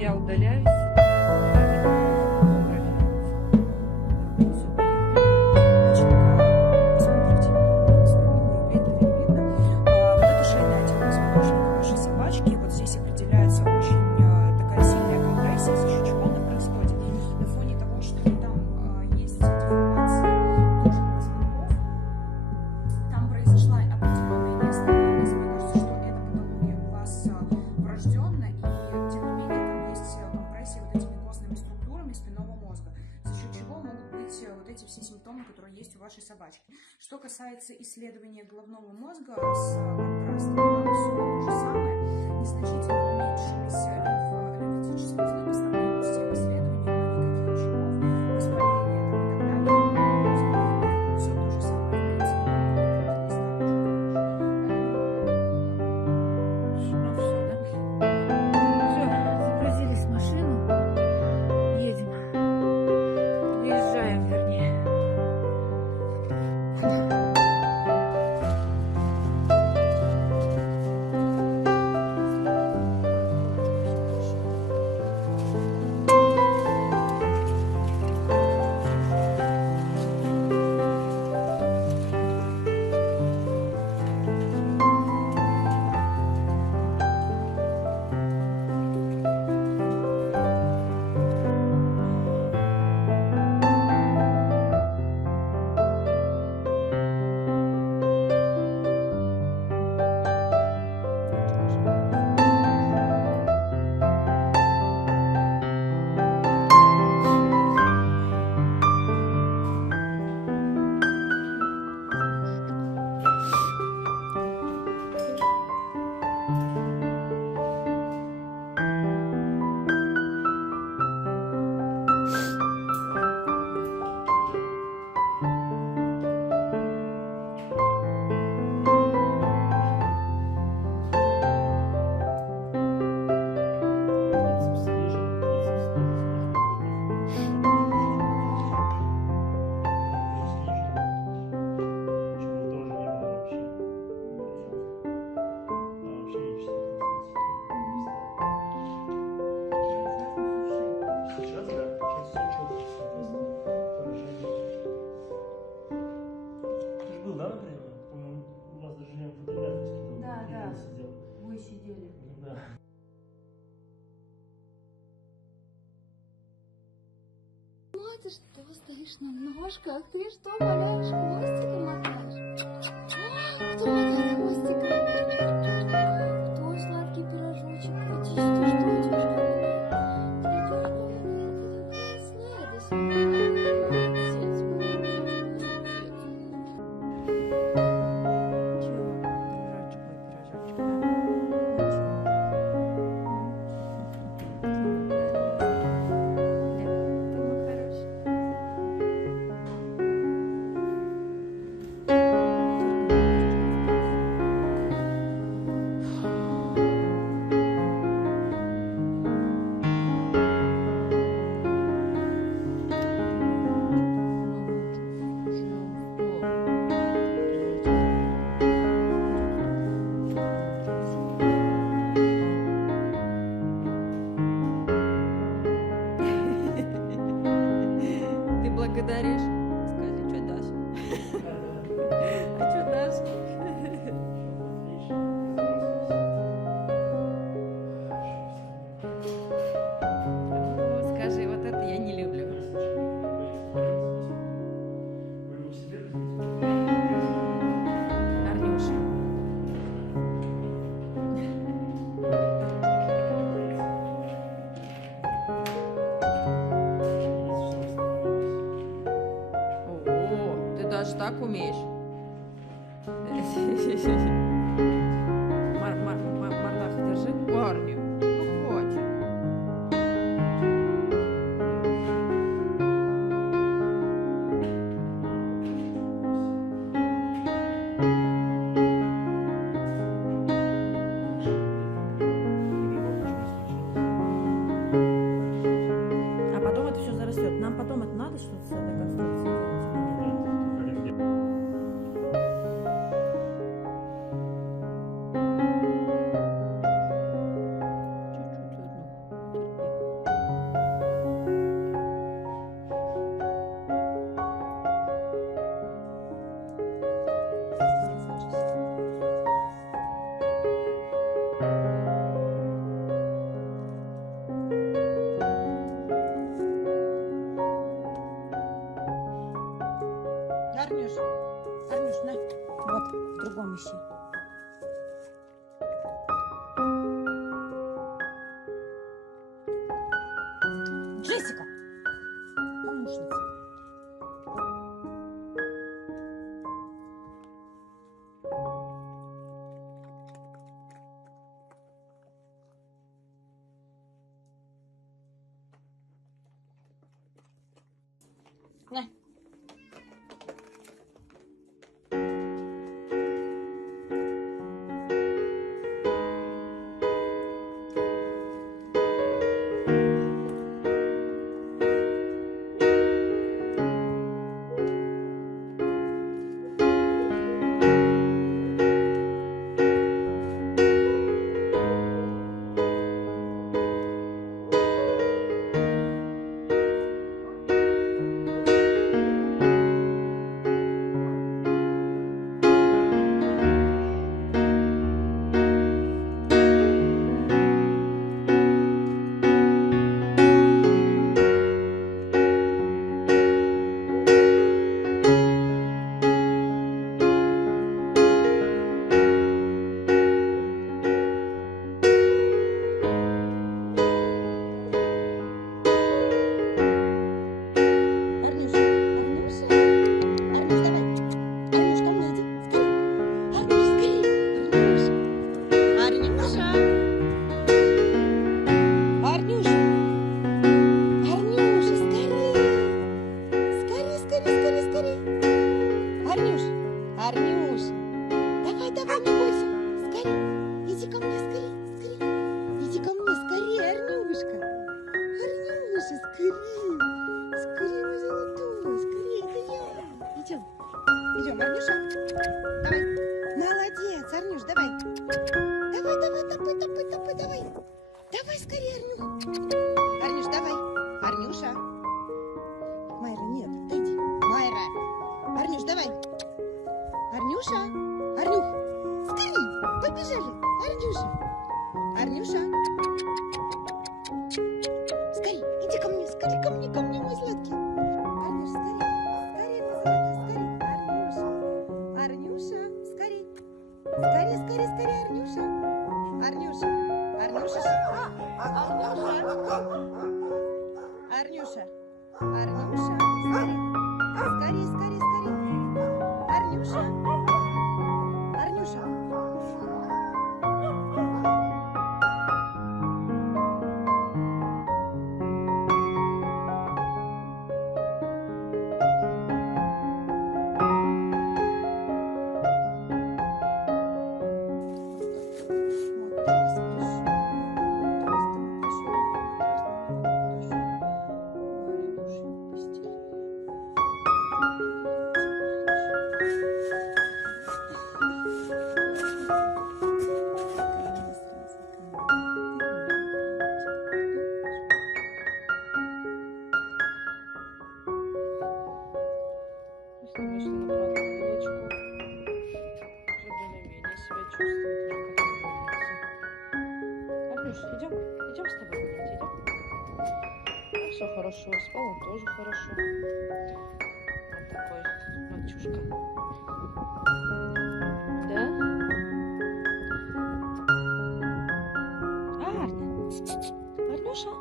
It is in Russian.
Я удаляюсь. Вашей собачки. Что касается исследования головного мозга с контрастом, там все то же самое, незначительно уменьшились лимфатические узлы по сравнению с тем исследованием, но никаких очагов, воспаления там, и так далее, все то же самое, в принципе, Ну все, да? Все, загрузились в машину, едем, выезжаем, вернее. Сидели. Да. Ты что стоишь на ножках? Ты что, валяешь, хвостиком мотаешь? Кто мотает хвостиком? Кто сладкий пирожочек? Иди сюда, что девушка благодаришь? Скажи, что дашь? А что дашь? Скажи, вот это я не люблю. Арнюша. Даже так умеешь? Марлах, держи парню. Ну, хватит. А потом это все зарастет. Нам потом это надо что-то с этой конструкцией делать? Арнюш, Арнюш, на. Вот, в другом ищи. Джессика! Помощница. На. Арнюш, Арнюша. Арнюш, давай. Арнюш, ко мне иди. Скорей. Арнюш, скорей. Арнюша. Арнюша. Арнюша, скорей. Скорей, скорей, скорей, скорей. Арнюш, Арнюш. Давай, давай, не бойся. Скорей. Иди ко мне, скорей, скорей. Иди ко мне, скорей, Арнюшка. Арнюша, скорей. Скорее, мой золотой, скорее, это я. Идем, идем, Арнюша. Давай. Молодец, Арнюш, давай. Давай, давай, топай, топай, топай, давай. Давай скорее, Арнюх. Арнюш, давай. Арнюша. Майра, нет, отойди. Майра. Арнюш, давай. Арнюша. Арнюх. Скорее, побежали. Арнюша. Арнюша. Скорей, иди ко мне, мой сладкий. Арнюш, скорей, скорей, мой золотой, скорей. Арнюша, скорей. Скорей, скорей, скорей, Арнюша. Арнюша, Арнюша. Арнюша. Арнюша, скорей. Скорей, скорей, скорей. Арнюша. Арнюша. Если вышли на прогулочку, уже более-менее себя чувствует, уже как-то волнуется. Арнюш, идем с тобой гулять, идем? Ну, все хорошо, спал он тоже хорошо. Вот такой мальчушка. Да? Арня, Арнюша.